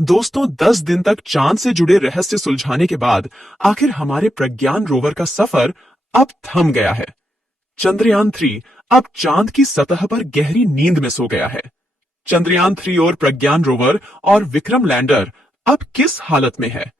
दोस्तों 10 दिन तक चांद से जुड़े रहस्य सुलझाने के बाद आखिर हमारे प्रज्ञान रोवर का सफर अब थम गया है। चंद्रयान 3 अब चांद की सतह पर गहरी नींद में सो गया है। चंद्रयान 3 और प्रज्ञान रोवर और विक्रम लैंडर अब किस हालत में है?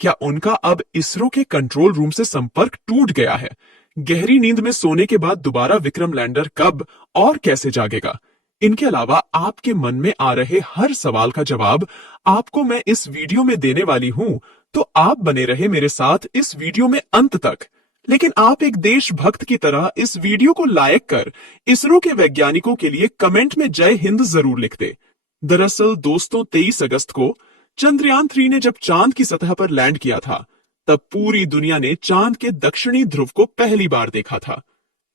क्या उनका अब इसरो के कंट्रोल रूम से संपर्क टूट गया है? गहरी नींद में सोने के बाद दोबारा विक्रम लैंडर कब और कैसे जागेगा? इनके अलावा आपके मन में आ रहे हर सवाल का जवाब आपको मैं इस वीडियो में देने वाली हूं, तो आप बने रहे मेरे साथ इस वीडियो में अंत तक। लेकिन आप एक देशभक्त की तरह इस वीडियो को लाइक कर इसरो के वैज्ञानिकों के लिए कमेंट में जय हिंद जरूर लिख दे। दरअसल दोस्तों 23 अगस्त को चंद्रयान 3 ने जब चांद की सतह पर लैंड किया था, तब पूरी दुनिया ने चांद के दक्षिणी ध्रुव को पहली बार देखा था।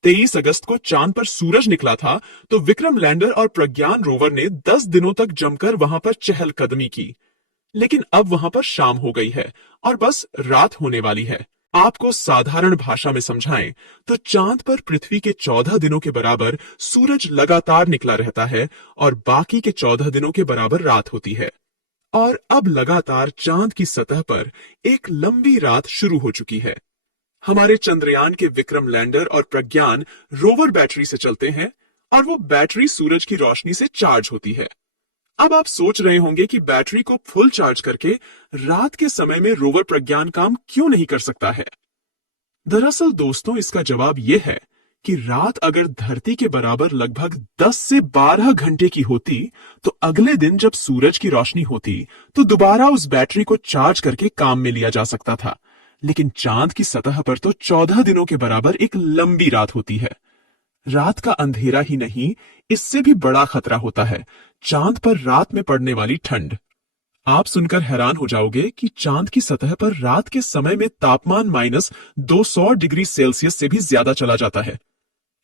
23 अगस्त को चांद पर सूरज निकला था, तो विक्रम लैंडर और प्रज्ञान रोवर ने 10 दिनों तक जमकर वहां पर चहलकदमी की। लेकिन अब वहां पर शाम हो गई है और बस रात होने वाली है। आपको साधारण भाषा में समझाएं तो चांद पर पृथ्वी के 14 दिनों के बराबर सूरज लगातार निकला रहता है और बाकी के 14 दिनों के बराबर रात होती है। और अब लगातार चांद की सतह पर एक लंबी रात शुरू हो चुकी है। हमारे चंद्रयान के विक्रम लैंडर और प्रज्ञान रोवर बैटरी से चलते हैं और वो बैटरी सूरज की रोशनी से चार्ज होती है। अब आप सोच रहे होंगे कि बैटरी को फुल चार्ज करके रात के समय में रोवर प्रज्ञान काम क्यों नहीं कर सकता है? दरअसल दोस्तों इसका जवाब यह है कि रात अगर धरती के बराबर लगभग 10 से 12 घंटे की होती, तो अगले दिन जब सूरज की रोशनी होती तो दोबारा उस बैटरी को चार्ज करके काम में लिया जा सकता था। लेकिन चांद की सतह पर तो 14 दिनों के बराबर एक लंबी रात होती है। रात का अंधेरा ही नहीं, इससे भी बड़ा खतरा होता है चांद पर रात में पड़ने वाली ठंड। आप सुनकर हैरान हो जाओगे कि चांद की सतह पर रात के समय में तापमान -200 डिग्री सेल्सियस से भी ज्यादा चला जाता है।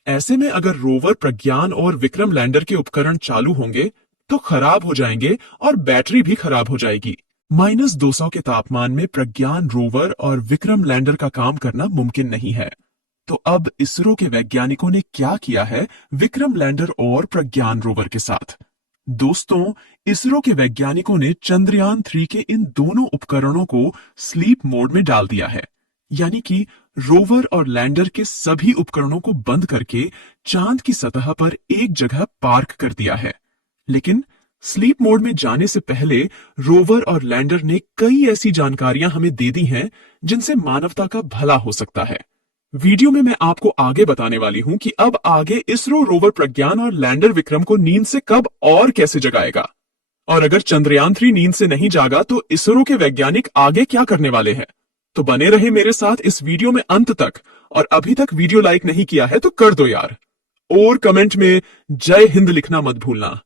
ऐसे में अगर रोवर प्रज्ञान और विक्रम लैंडर के उपकरण चालू होंगे तो खराब हो जाएंगे और बैटरी भी खराब हो जाएगी। -200 के तापमान में प्रज्ञान रोवर और विक्रम लैंडर का काम करना मुमकिन नहीं है। तो अब इसरो के वैज्ञानिकों ने क्या किया है विक्रम लैंडर और प्रज्ञान रोवर के साथ? दोस्तों इसरो के वैज्ञानिकों ने चंद्रयान 3 के इन दोनों उपकरणों को स्लीप मोड में डाल दिया है। यानी कि रोवर और लैंडर के सभी उपकरणों को बंद करके चांद की सतह पर एक जगह पार्क कर दिया है। लेकिन स्लीप मोड में जाने से पहले रोवर और लैंडर ने कई ऐसी जानकारियां हमें दे दी हैं जिनसे मानवता का भला हो सकता है। वीडियो में मैं आपको आगे बताने वाली हूं कि अब आगे इसरो रोवर प्रज्ञान और लैंडर विक्रम को नींद से कब और कैसे जगाएगा। और अगर चंद्रयान 3 नींद से नहीं जागा तो इसरो के वैज्ञानिक आगे क्या करने वाले हैं? तो बने रहे मेरे साथ इस वीडियो में अंत तक। और अभी तक वीडियो लाइक नहीं किया है तो कर दो यार, और कमेंट में जय हिंद लिखना मत भूलना।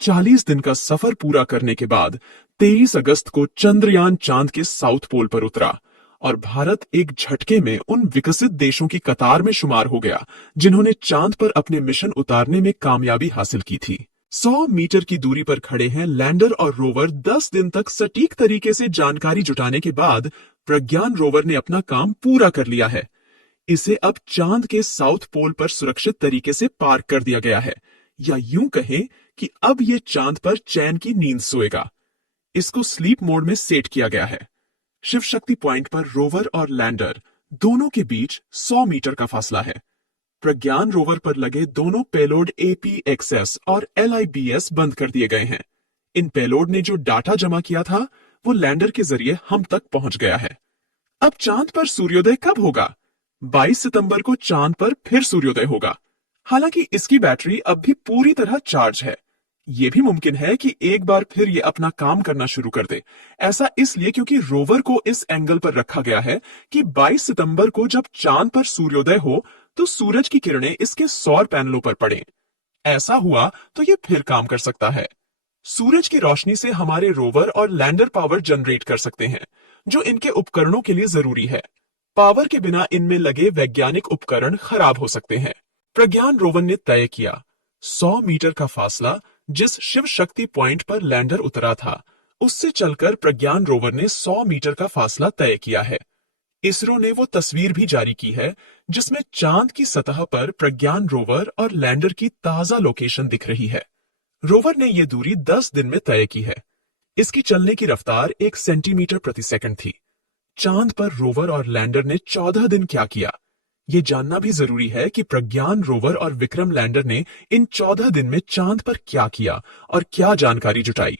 40 दिन का सफर पूरा करने के बाद 23 अगस्त को चंद्रयान चांद के साउथ पोल पर उतरा और भारत एक झटके में उन विकसित देशों की कतार में शुमार हो गया जिन्होंने चांद पर अपने मिशन उतारने में कामयाबी हासिल की थी। 100 मीटर की दूरी पर खड़े हैं लैंडर और रोवर। 10 दिन तक सटीक तरीके से जानकारी जुटाने के बाद प्रज्ञान रोवर ने अपना काम पूरा कर लिया है। इसे अब चांद के साउथ पोल पर सुरक्षित तरीके से पार्क कर दिया गया है, या यूं कहें कि अब ये चांद पर चैन की नींद सोएगा। इसको स्लीप मोड में सेट किया गया है। शिव शक्ति पॉइंट पर रोवर और लैंडर दोनों के बीच 100 मीटर का फासला है। प्रज्ञान रोवर पर लगे दोनों पेलोड APXS और LIBS बंद कर दिए गए हैं। इन पेलोड ने जो डाटा जमा किया था वो लैंडर के जरिए हम तक पहुंच गया है। अब चांद पर सूर्योदय कब होगा? 22 सितंबर को चांद पर फिर सूर्योदय होगा। हालांकि इसकी बैटरी अब भी पूरी तरह चार्ज है। यह भी मुमकिन है कि एक बार फिर ये अपना काम करना शुरू कर दे। ऐसा इसलिए क्योंकि रोवर को इस एंगल पर रखा गया है कि 22 सितंबर को जब चांद पर सूर्योदय हो तो सूरज की किरणें इसके सौर पैनलों पर पड़ें। ऐसा हुआ तो ये फिर काम कर सकता है। सूरज की रोशनी से हमारे रोवर और लैंडर पावर जनरेट कर सकते हैं, जो इनके उपकरणों के लिए जरूरी है। पावर के बिना इनमें लगे वैज्ञानिक उपकरण खराब हो सकते हैं। प्रज्ञान रोवर ने तय किया 100 मीटर का फासला जिस शिव शक्ति पॉइंट पर लैंडर उतरा था, उससे चलकर प्रज्ञान रोवर ने 100 मीटर का फासला तय किया है। इसरो ने वो तस्वीर भी जारी की है जिसमें चांद की सतह पर प्रज्ञान रोवर और लैंडर की ताजा लोकेशन दिख रही है। रोवर ने ये दूरी 10 दिन में तय की है। इसकी चलने की रफ्तार 1 सेंटीमीटर प्रति सेकंड थी। चांद पर रोवर और लैंडर ने 14 दिन क्या किया? ये जानना भी जरूरी है कि प्रज्ञान रोवर और विक्रम लैंडर ने इन 14 दिन में चांद पर क्या किया और क्या जानकारी जुटाई।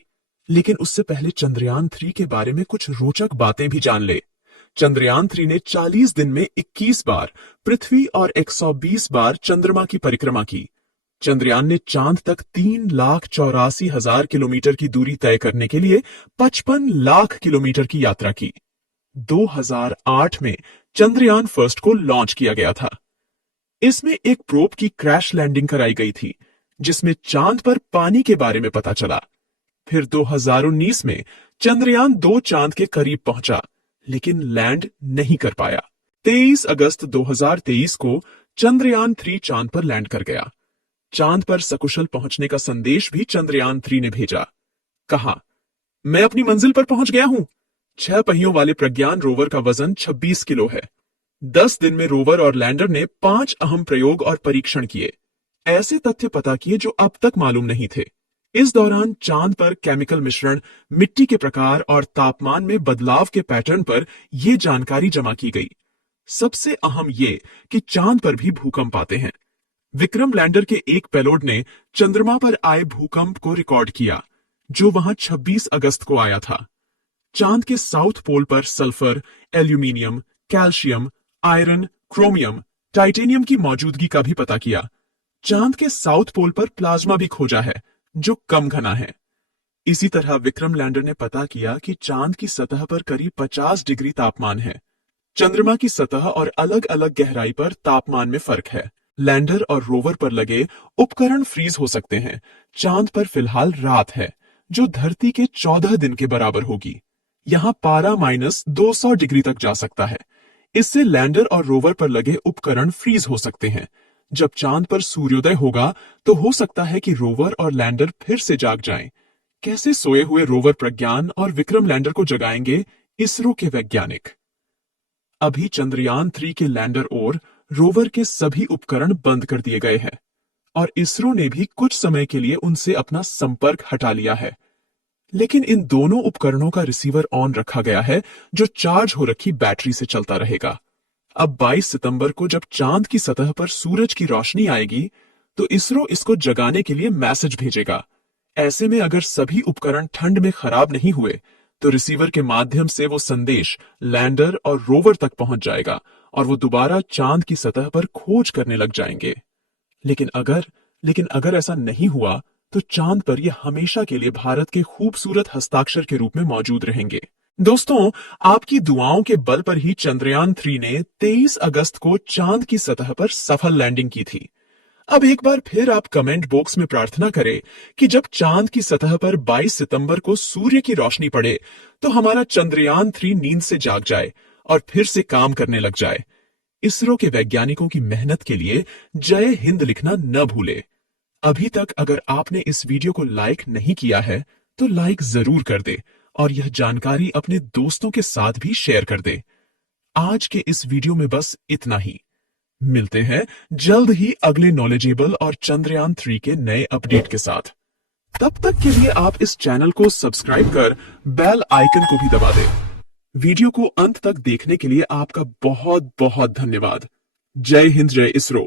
लेकिन उससे पहले चंद्रयान 3 के बारे में कुछ रोचक बातें भी जान ले। चंद्रयान 3 ने 40 दिन में 21 बार पृथ्वी और 120 बार चंद्रमा की परिक्रमा की। चंद्रयान ने चांद तक 3,84,000 किलोमीटर की दूरी तय करने के लिए 55 लाख किलोमीटर की यात्रा की। 2008 में चंद्रयान फर्स्ट को लॉन्च किया गया था। इसमें एक प्रोब की क्रैश लैंडिंग कराई गई थी, जिसमें चांद पर पानी के बारे में पता चला। फिर 2019 में चंद्रयान 2 चांद के करीब पहुंचा, लेकिन लैंड नहीं कर पाया। 23 अगस्त 2023 को चंद्रयान 3 चांद पर लैंड कर गया। चांद पर सकुशल पहुंचने का संदेश भी चंद्रयान 3 ने भेजा। कहा, मैं अपनी मंजिल पर पहुंच गया हूं। 6 पहियों वाले प्रज्ञान रोवर का वजन 26 किलो है। 10 दिन में रोवर और लैंडर ने 5 अहम प्रयोग और परीक्षण किए। ऐसे तथ्य पता किए जो अब तक मालूम नहीं थे। इस दौरान चांद पर केमिकल मिश्रण, मिट्टी के प्रकार और तापमान में बदलाव के पैटर्न पर यह जानकारी जमा की गई। सबसे अहम ये कि चांद पर भी भूकंप आते हैं। विक्रम लैंडर के एक पेलोड ने चंद्रमा पर आए भूकंप को रिकॉर्ड किया, जो वहां 26 अगस्त को आया था। चांद के साउथ पोल पर sulphur, aluminium, calcium, iron, chromium, titanium की मौजूदगी का भी पता किया। चांद के साउथ पोल पर प्लाज्मा भी खोजा है, जो कम घना है। इसी तरह विक्रम लैंडर ने पता किया कि चांद की सतह पर करीब 50 डिग्री तापमान है। चंद्रमा की सतह और अलग अलग गहराई पर तापमान में फर्क है। लैंडर और रोवर पर लगे उपकरण फ्रीज हो सकते हैं। चांद पर फिलहाल रात है, जो धरती के 14 दिन के बराबर होगी। यहां पारा -200 डिग्री तक जा सकता है। इससे लैंडर और रोवर पर लगे उपकरण फ्रीज हो सकते हैं। जब चांद पर सूर्योदय होगा तो हो सकता है कि रोवर और लैंडर फिर से जाग जाएं। कैसे सोए हुए रोवर प्रज्ञान और विक्रम लैंडर को जगाएंगे इसरो के वैज्ञानिक। अभी चंद्रयान 3 के लैंडर और रोवर के सभी उपकरण बंद कर दिए गए हैं और इसरो ने भी कुछ समय के लिए उनसे अपना संपर्क हटा लिया है। लेकिन इन दोनों उपकरणों का रिसीवर ऑन रखा गया है, जो चार्ज हो रखी बैटरी से चलता रहेगा। अब 22 सितंबर को जब चांद की सतह पर सूरज की रोशनी आएगी, तो इसरो इसको जगाने के लिए मैसेज भेजेगा। ऐसे में अगर सभी उपकरण ठंड में खराब नहीं हुए, तो रिसीवर के माध्यम से वो संदेश लैंडर और रोवर तक पहुंच जाएगा और वो दोबारा चांद की सतह पर खोज करने लग जाएंगे। लेकिन अगर ऐसा नहीं हुआ, तो चांद पर ये हमेशा के लिए भारत के खूबसूरत हस्ताक्षर के रूप में मौजूद रहेंगे। दोस्तों, आपकी दुआओं के बल पर ही चंद्रयान 3 ने 23 अगस्त को चांद की सतह पर सफल लैंडिंग की थी। अब एक बार फिर आप कमेंट बॉक्स में प्रार्थना करें कि जब चांद की सतह पर 22 सितंबर को सूर्य की रोशनी पड़े, तो हमारा चंद्रयान 3 नींद से जाग जाए और फिर से काम करने लग जाए। इसरो के वैज्ञानिकों की मेहनत के लिए जय हिंद लिखना न भूले। अभी तक अगर आपने इस वीडियो को लाइक नहीं किया है, तो लाइक जरूर कर दे और यह जानकारी अपने दोस्तों के साथ भी शेयर कर दे। आज के इस वीडियो में बस इतना ही। मिलते हैं जल्द ही अगले नॉलेजेबल और चंद्रयान 3 के नए अपडेट के साथ। तब तक के लिए आप इस चैनल को सब्सक्राइब कर बेल आइकन को भी दबा दें। वीडियो को अंत तक देखने के लिए आपका बहुत बहुत धन्यवाद। जय हिंद, जय इसरो।